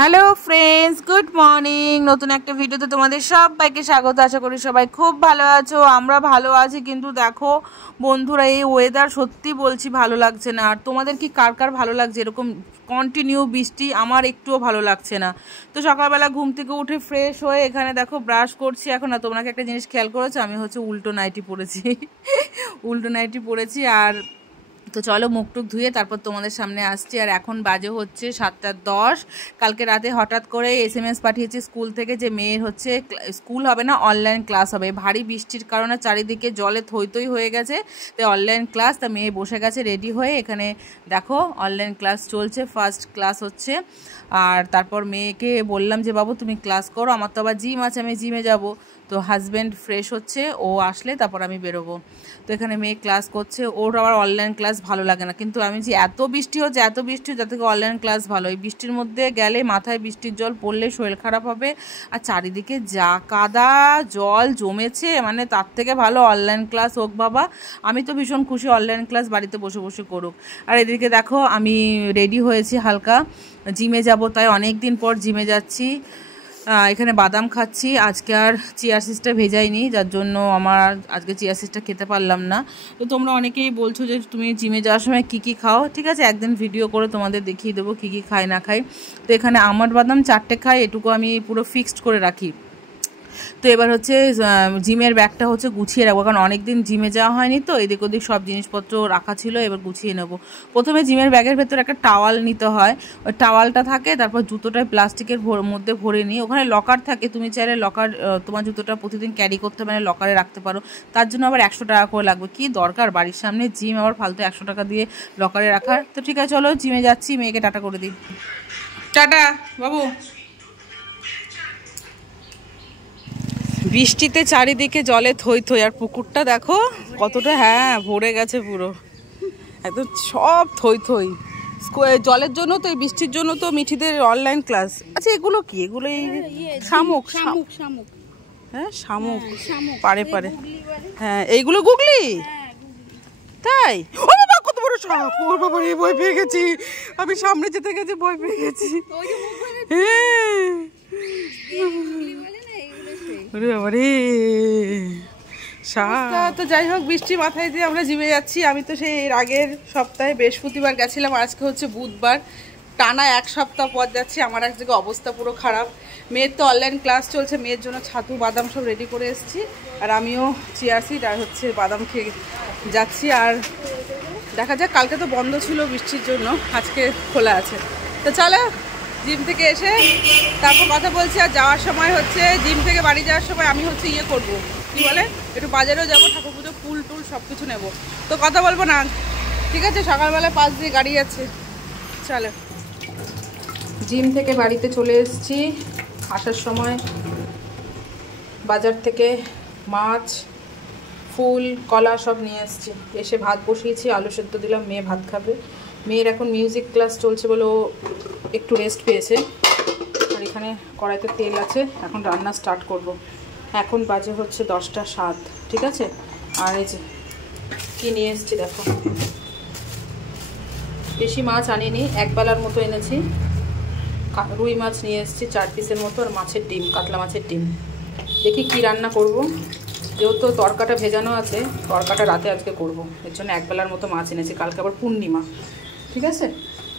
Hello friends, good morning. নতুন একটা ভিডিওতে তোমাদের সবাইকে স্বাগত। আশা করি সবাই খুব ভালো আছো। আমরা ভালো আছি, কিন্তু দেখো বন্ধুরা, এই ওয়েদার সত্যি বলছি ভালো লাগছে না। আর তোমাদের কি কার কার ভালো লাগছে? এরকম কন্টিনিউ বৃষ্টি আমার একটুও ভালো লাগছে না। তো সকালবেলা ঘুম থেকে উঠে ফ্রেশ হয়ে এখানে দেখো ব্রাশ করছি এখন। আর তোমাকে একটা জিনিস খেয়াল করেছো, আমি হচ্ছে উল্টো নাইটি পরেছি। উল্টো নাইটি পরেছি। আর তো চলো মুখ টুক ধুয়ে তারপর তোমাদের সামনে আসছি। আর এখন বাজে হচ্ছে 7:10। কালকে রাতে হঠাৎ করে SMS পাঠিয়েছি স্কুল থেকে যে মেয়ের হচ্ছে স্কুল হবে না, অনলাইন ক্লাস হবে। ভারী বৃষ্টির কারণে চারিদিকে জলে থই থই হয়ে গেছে, তো অনলাইন ক্লাস। তা মেয়ে বসে গেছে রেডি হয়ে। এখানে দেখো অনলাইন ক্লাস চলছে, ফার্স্ট ক্লাস হচ্ছে। আর তারপর মেয়েকে বললাম যে বাবু তুমি ক্লাস করো, আমার তো আবার জিম আছে, আমি জিমে যাব। তো হাজব্যান্ড ফ্রেশ হচ্ছে, ও আসলে তারপর আমি বেরোবো। তো এখানে মেয়ে ক্লাস করছে। ওর আবার অনলাইন ক্লাস ভালো লাগে না, কিন্তু আমি যে এত বৃষ্টি হচ্ছে যাতে অনলাইন ক্লাস ভালো। এই বৃষ্টির মধ্যে গেলে মাথায় বৃষ্টির জল পড়লে শরীর খারাপ হবে। আর চারিদিকে যা কাদা জল জমেছে, মানে তার থেকে ভালো অনলাইন ক্লাস হোক বাবা। আমি তো ভীষণ খুশি অনলাইন ক্লাস বাড়িতে বসে বসে করুক। আর এদিকে দেখো আমি রেডি হয়েছি হালকা, জিমে যাব, তাই অনেক দিন পর জিমে যাচ্ছি। এখানে বাদাম খাচ্ছি। আজকে আর চিয়া সিডসটা ভেজাইনি, যার জন্য আমার আজকে চিয়া সিডসটা খেতে পারলাম না। তো তোমরা অনেকেই বলছো যে তুমি জিমে যাওয়ার সময় কী কী খাও। ঠিক আছে, একদিন ভিডিও করে তোমাদের দেখিয়ে দেবো কী কী খাই না খাই। তো এখানে আমন্ড বাদাম 4টে খাই, এটুকু আমি পুরো ফিক্সড করে রাখি। তো এবার হচ্ছে জিমের ব্যাগটা হচ্ছে গুছিয়ে রাখবো, কারণ অনেক দিন জিমে যাওয়া হয়নি, তো এদিক ওদিক সব জিনিসপত্র রাখা ছিল, এবার গুছিয়ে নেব। প্রথমে জিমের ব্যাগের ভেতর একটা টাওয়াল নিতে হয়, ওই টাওয়ালটা থাকে। তারপর জুতোটায় প্লাস্টিকের মধ্যে ভরে নিই। ওখানে লকার থাকে, তুমি চাইলে লকার তোমার জুতোটা প্রতিদিন ক্যারি করতে মানে লকারে রাখতে পারো। তার জন্য আবার 100 টাকা করে লাগবে। কি দরকার বাড়ির সামনে জিম, আবার ফালতু 100 টাকা দিয়ে লকারে রাখার। তো ঠিক আছে, চলো জিমে যাচ্ছি, মেয়েকে টাটা করে দিই। টাটা বাবু। বৃষ্টিতে চারিদিকে জলে থই থই। আর পুকুরটা দেখো কতটা, হ্যাঁ ভরে গেছে পুরো একদম, সব থই থই। জলের জন্য তো, এই বৃষ্টির জন্য তো মিঠিদের অনলাইন ক্লাস। আচ্ছা এগুলো কি? এগুলো এই শামুক, হ্যাঁ শামুক পারে পারে, হ্যাঁ এইগুলো গুগলি, তাই? ও বাবা কত বড় সাপ! ওর বাবা রে, ভয় পেয়ে গেছি আমি, সামনে যেতে গেছি ভয় পেয়ে গেছি। হ্যাঁ তো যাই হোক, বৃষ্টি মাথায় দিয়ে আমরা জিমে যাচ্ছি। আমি তো সেই আগের সপ্তাহে বৃহস্পতিবার গেছিলাম, আজকে হচ্ছে বুধবার। টানা 1 সপ্তাহ পর যাচ্ছি। আমার এক জায়গায় অবস্থা পুরো খারাপ। মেয়ের তো অনলাইন ক্লাস চলছে, মেয়ের জন্য ছাতু বাদাম সব রেডি করে এসেছি। আর আমিও চিয়া সিড আর হচ্ছে বাদাম খেয়ে যাচ্ছি। আর দেখা যাক, কালকে তো বন্ধ ছিল বৃষ্টির জন্য, আজকে খোলা আছে। তো চলো জিম থেকে এসে তারপর কথা বলছি। আর যাওয়ার সময় হচ্ছে জিম থেকে বাড়ি যাওয়ার সময় আমি হচ্ছে ইয়ে করবো, কি বলে, একটু বাজারেও যাবো, ঠাকুর পুজো ফুল টুল সব কিছু নেবো। তো কথা বলবো না, ঠিক আছে? সকালবেলা পাশ দিয়ে গাড়ি আছে। চলো, জিম থেকে বাড়িতে চলে এসেছি। আসার সময় বাজার থেকে মাছ ফুল কলা সব নিয়ে এসেছি। এসে ভাত বসিয়েছি, আলু সেদ্ধ দিলাম, মেয়ে ভাত খাবে। মেয়ের এখন মিউজিক ক্লাস চলছে বলে ও একটু রেস্ট পেয়েছে। আর এখানে কড়াইতে তেল আছে, এখন রান্না স্টার্ট করব। এখন বাজে হচ্ছে 10টা 7, ঠিক আছে? আর এই যে কী নিয়ে এসেছি দেখো, বেশি মাছ আনিনি, একবেলার মতো এনেছি। রুই মাছ নিয়ে এসেছি 4 পিসের মতো, আর মাছের ডিম, কাতলা মাছের ডিম। দেখি কি রান্না করব। যেহেতু তরকাটা ভেজানো আছে, তরকাটা রাতে আজকে করব, এর জন্য একবেলার মতো মাছ এনেছি। কালকে আবার পূর্ণিমা, ঠিক আছে?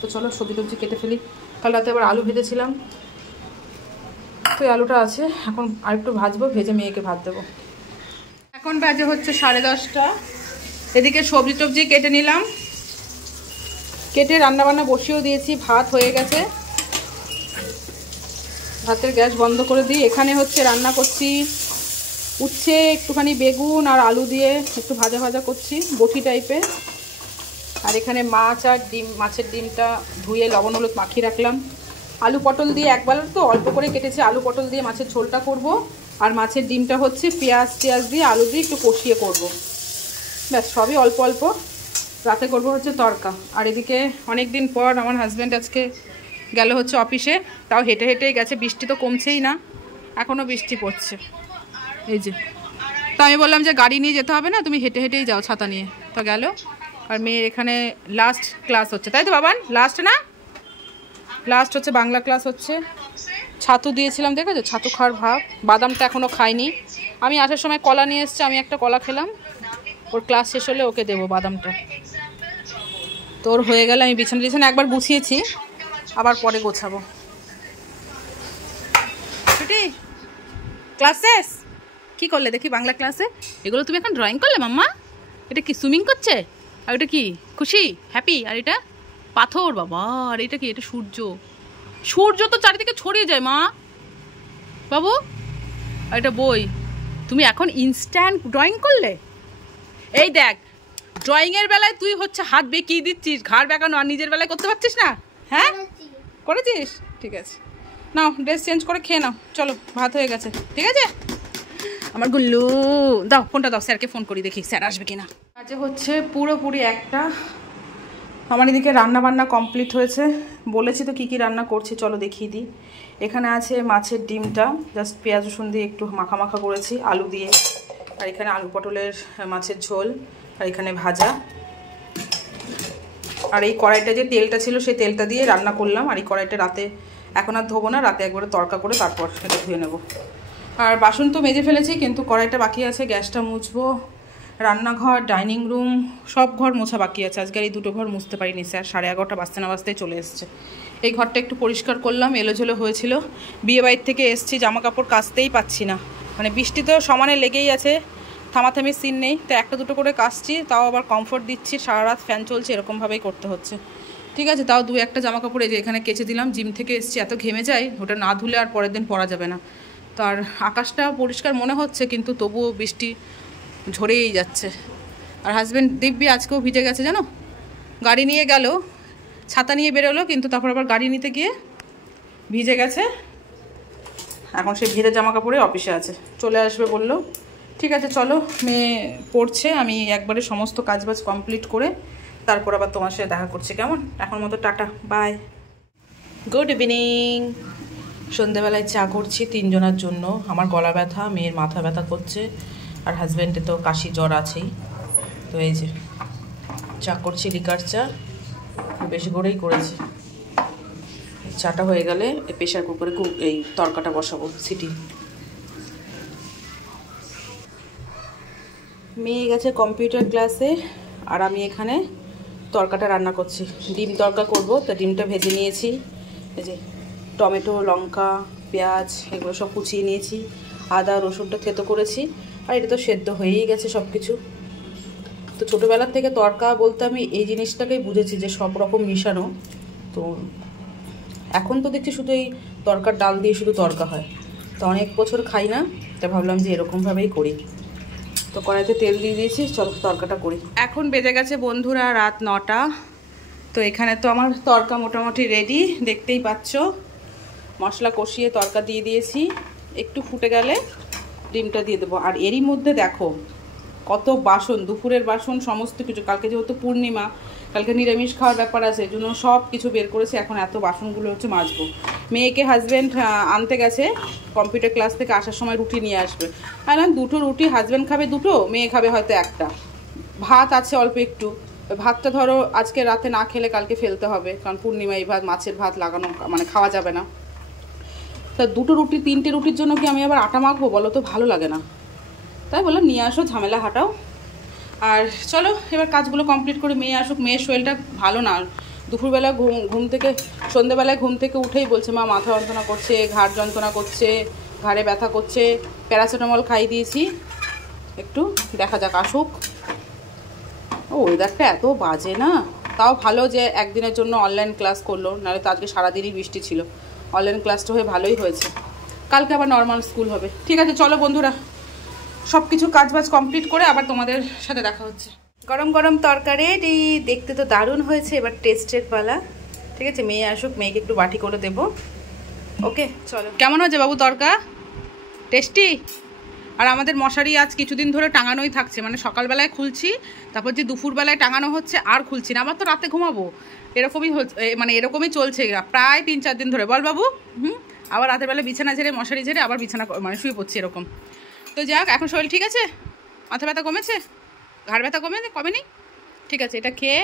তো চলো সবজি টবজি কেটে ফেলি। কাল রাতে আবার আলু ভেজেছিলাম, তো আলুটা আছে, এখন আরেকটু ভাজবো, ভেজে মেয়েকে ভাত দেবো। এখন বাজে হচ্ছে 10:30। এদিকে সবজি টবজি কেটে নিলাম, কেটে রান্নাবান্না বসিয়েও দিয়েছি। ভাত হয়ে গেছে, ভাতের গ্যাস বন্ধ করে দিই। এখানে হচ্ছে রান্না করছি উচ্ছে, একটুখানি বেগুন আর আলু দিয়ে একটু ভাজা ভাজা করছি, বটি টাইপের। আর এখানে মাছ আর ডিম, মাছের ডিমটা ধুয়ে লবণ হলুদ মাখিয়ে রাখলাম। আলু পটল দিয়ে একবেলা তো অল্প করে কেটেছি, আলু পটল দিয়ে মাছের ঝোলটা করব। আর মাছের ডিমটা হচ্ছে পেঁয়াজ দিয়ে আলু দিয়ে একটু কষিয়ে করব। ব্যাস, সবই অল্প অল্প। রাতে করব হচ্ছে তরকা। আর এদিকে অনেক দিন পর আমার হাজব্যান্ড আজকে গেল হচ্ছে অফিসে, তাও হেঁটে হেঁটেই গেছে। বৃষ্টি তো কমছেই না, এখনও বৃষ্টি পড়ছে। এই যে, তো আমি বললাম যে গাড়ি নিয়ে যেতে হবে না, তুমি হেঁটে হেঁটেই যাও ছাতা নিয়ে। তো গেল। আর মেয়ের এখানে লাস্ট ক্লাস হচ্ছে, তাই তো বাবান? লাস্ট না? লাস্ট হচ্ছে বাংলা ক্লাস হচ্ছে, ছাতু দিয়েছিলাম দেখেছো, ছাতু খাওয়ার ভাব। বাদামটা এখনও খাইনি, আমি আসার সময় কলা নিয়ে এসছি, আমি একটা কলা খেলাম, ওর ক্লাস শেষ হলে ওকে দেবো বাদামটা। তোর হয়ে গেলে আমি বিছানা একবার গুছিয়েছি, আবার পরে গোছাবো। ছুটি ক্লাস শেষ, কী করলে দেখি বাংলা ক্লাসে? এগুলো তুমি এখন ড্রয়িং করলে মাম্মা? এটা কি সুইমিং করছে? আর এটা কি খুশি হ্যাপি? আর এটা পাথর বাবা, আর এটা কি? এটা সূর্য। সূর্য তো চারিদিকে ছড়িয়ে যায় মা বাবু। আর এটা বই। তুমি এখন ইনস্ট্যান্ট ড্রয়িং করলে? এই দেখ, ড্রয়িংয়ের বেলায় তুই হচ্ছে হাত বেঁকিয়ে দিচ্ছিস, ঘাড় বেঁকানো, আর নিজের বেলায় করতে পারছিস না। হ্যাঁ করেছিস, ঠিক আছে। নাও ড্রেস চেঞ্জ করে খেয়ে নাও, চলো ভাত হয়ে গেছে, ঠিক আছে। আমার গুল্লু দাও, ফোনটা দাও, স্যারকে ফোন করি দেখি স্যার আসবে কিনা। কাজে হচ্ছে পুরোপুরি একটা। আমার এদিকে রান্না বান্না কমপ্লিট হয়েছে, বলেছি তো কী কী রান্না করছি, চলো দেখিয়ে দিই। এখানে আছে মাছের ডিমটা, জাস্ট পেঁয়াজ রসুন দিয়ে একটু মাখা মাখা করেছি আলু দিয়ে। আর এখানে আলু পটলের মাছের ঝোল, আর এখানে ভাজা। আর এই কড়াইটা যে তেলটা ছিল সেই তেলটা দিয়ে রান্না করলাম। আর এই কড়াইটা রাতে এখন আর ধোবো না, রাতে একবারে তড়কা করে তারপর এটা ধুয়ে নেব। আর বাসন তো মেজে ফেলেছি, কিন্তু কড়াইটা বাকি আছে, গ্যাসটা মুছবো। রান্নাঘর, ডাইনিং রুম, সব ঘর মোছা বাকি আছে। আজকে এই দুটো ঘর মুছতে পারিনি, স্যার 11:30 বাজতে না বাজতেই চলে এসছে। এই ঘরটা একটু পরিষ্কার করলাম, এলোঝেলো হয়েছিল। বিয়ে বাড়ির থেকে এসছি, জামা কাপড় কাচতেই পাচ্ছি না, মানে বৃষ্টি তো সমানে লেগেই আছে, থামাথামির সিন নেই। তো একটা দুটো করে কাচছি, তাও আবার কমফোর্ট দিচ্ছি, সারা রাত ফ্যান চলছে, এরকমভাবেই করতে হচ্ছে। ঠিক আছে, তাও দু একটা জামা কাপড় এই যে এখানে কেচে দিলাম। জিম থেকে এসছি, এত ঘেমে যায়, ওটা না ধুলে আর পরের দিন পরা যাবে না। তো আর আকাশটা পরিষ্কার মনে হচ্ছে, কিন্তু তবুও বৃষ্টি ঝরেই যাচ্ছে। আর হাজব্যান্ড দিব্যি আজকেও ভিজে গেছে জানো, গাড়ি নিয়ে গেল, ছাতা নিয়ে বেরোলো, কিন্তু তারপর আবার গাড়ি নিতে গিয়ে ভিজে গেছে। এখন সে ভিজে জামা কাপড়ে অফিসে আছে, চলে আসবে বললো। ঠিক আছে চলো, মেয়ে পড়ছে, আমি একবারে সমস্ত কাজবাজ কমপ্লিট করে তারপর আবার তোমার সাথে দেখা করছি, কেমন? এখন মতো টাটা, বাই, গুড ইভিনিং। সন্ধ্যেবেলায় চা করছি 3 জনের জন্য। আমার গলা ব্যথা, মেয়ের মাথা ব্যথা করছে, আর হাজব্যান্ডে তো কাশি জ্বর আছেই। তো এই যে চা করছি, লিকার চা, বেশি করেই করেছি। চাটা হয়ে গেলে প্রেশার কুকারে এই তরকাটা বসাবো, সিটি। মেয়ে গেছে কম্পিউটার ক্লাসে, আর আমি এখানে তরকাটা রান্না করছি। ডিম তরকা করব, তো ডিমটা ভেজে নিয়েছি। এই যে টমেটো, লঙ্কা, পেঁয়াজ এগুলো সব কুচিয়ে নিয়েছি, আদা রসুনটা থেতো করেছি। আর এটা তো সেদ্ধ হয়েই গেছে সব কিছু। তো ছোটোবেলার থেকে তরকা বলতে আমি এই জিনিসটাকেই বুঝেছি যে সব রকম মিশানো। তো এখন তো দেখছি শুধু এই তরকার ডাল দিয়ে শুধু তরকা হয়, তো অনেক বছর খাই না, তাই ভাবলাম যে এরকমভাবেই করি। তো কড়াইতে তেল দিয়ে দিয়েছি, চলো তরকাটা করি। এখন বেজে গেছে বন্ধুরা রাত 9টা। তো এখানে তো আমার তরকা মোটামুটি রেডি, দেখতেই পাচ্ছ। মশলা কষিয়ে তরকা দিয়ে দিয়েছি, একটু ফুটে গেলে ডিমটা দিয়ে দেবো। আর এরই মধ্যে দেখো কত বাসন, দুপুরের বাসন সমস্ত কিছু। কালকে যেহেতু পূর্ণিমা, কালকে নিরামিষ খাওয়ার ব্যাপার আছে, এই জন্য সব কিছু বের করেছি। এখন এত বাসনগুলো হচ্ছে মাজবো। মেয়েকে হাজব্যান্ড আনতে গেছে কম্পিউটার ক্লাস থেকে, আসার সময় রুটি নিয়ে আসবে। আর না, 2টো রুটি, হাজব্যান্ড খাবে 2টো, মেয়ে খাবে হয়তো 1টা। ভাত আছে অল্প একটু, ভাতটা ধরো আজকে রাতে না খেলে কালকে ফেলতে হবে, কারণ পূর্ণিমা এই ভাত, মাছের ভাত লাগানো মানে খাওয়া যাবে না। তা 2টো রুটি, 3টে রুটির জন্য কি আমি আবার আটা মাখবো বলো তো? ভালো লাগে না, তাই বললাম নিয়ে আসো, ঝামেলা হাঁটাও। আর চলো এবার কাজগুলো কমপ্লিট করে মেয়ে আসুক। মেয়ের শরীরটা ভালো না, দুপুরবেলা ঘুম থেকে, সন্ধ্যেবেলায় ঘুম থেকে উঠেই বলছে মা মাথা যন্ত্রণা করছে, ঘাড় যন্ত্রণা করছে, ঘাড়ে ব্যথা করছে। প্যারাসিটামল খাইয়ে দিয়েছি, একটু দেখা যাক আসুক। ও ওয়েদারটা এত বাজে না, তাও ভালো যে একদিনের জন্য অনলাইন ক্লাস করলো, নাহলে তো আজকে সারাদিনই বৃষ্টি ছিল। অনলাইন ক্লাসটা হয়ে ভালোই হয়েছে, কালকে আবার নর্মাল স্কুল হবে। ঠিক আছে চলো বন্ধুরা, সব কিছু কাজবাজ কমপ্লিট করে আবার তোমাদের সাথে দেখা হচ্ছে। গরম গরম তরকারি রেডি, দেখতে তো দারুণ হয়েছে। এবার টেস্টের পালা, ঠিক আছে? মেয়ে আসুক, মেয়েকে একটু বাটি করে দেবো। ওকে চলো। কেমন হয়েছে বাবু তরকা? টেস্টি? আর আমাদের মশারি আজ কিছুদিন ধরে টাঙানোই থাকছে, মানে সকালবেলায় খুলছি, তারপর যে দুপুরবেলায় টাঙানো হচ্ছে আর খুলছি না। আবার তো রাতে ঘুমাবো, এরকমই হচ্ছে, মানে এরকমই চলছে প্রায় 3-4 দিন ধরে। বল বাবু। আবার রাতের বেলা বিছানা ঝেড়ে, মশারি ঝেড়ে আবার বিছানা মানে শুয়ে পড়ছি এরকম। তো যাক, এখন শরীর ঠিক আছে? মাথা ব্যথা কমেছে? ঘাড় ব্যথা কমেনি? ঠিক আছে, এটা খেয়ে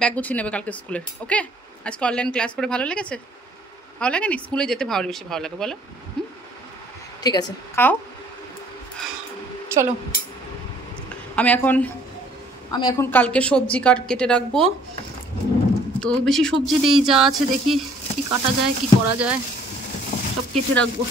ব্যাগ গুছিয়ে নেবে কালকে স্কুলে। ওকে আজকে অনলাইন ক্লাস করে ভালো লেগেছে? ভালো লাগেনি? স্কুলে যেতে বেশি ভালো লাগে বলো? ঠিক আছে, খাও। চলো, আমি এখন কালকে সবজি কেটে রাখবো। তো বেশি সবজি নেই, যা আছে দেখি কি কাটা যায়, কি করা যায়, সব কেটে রাখবো।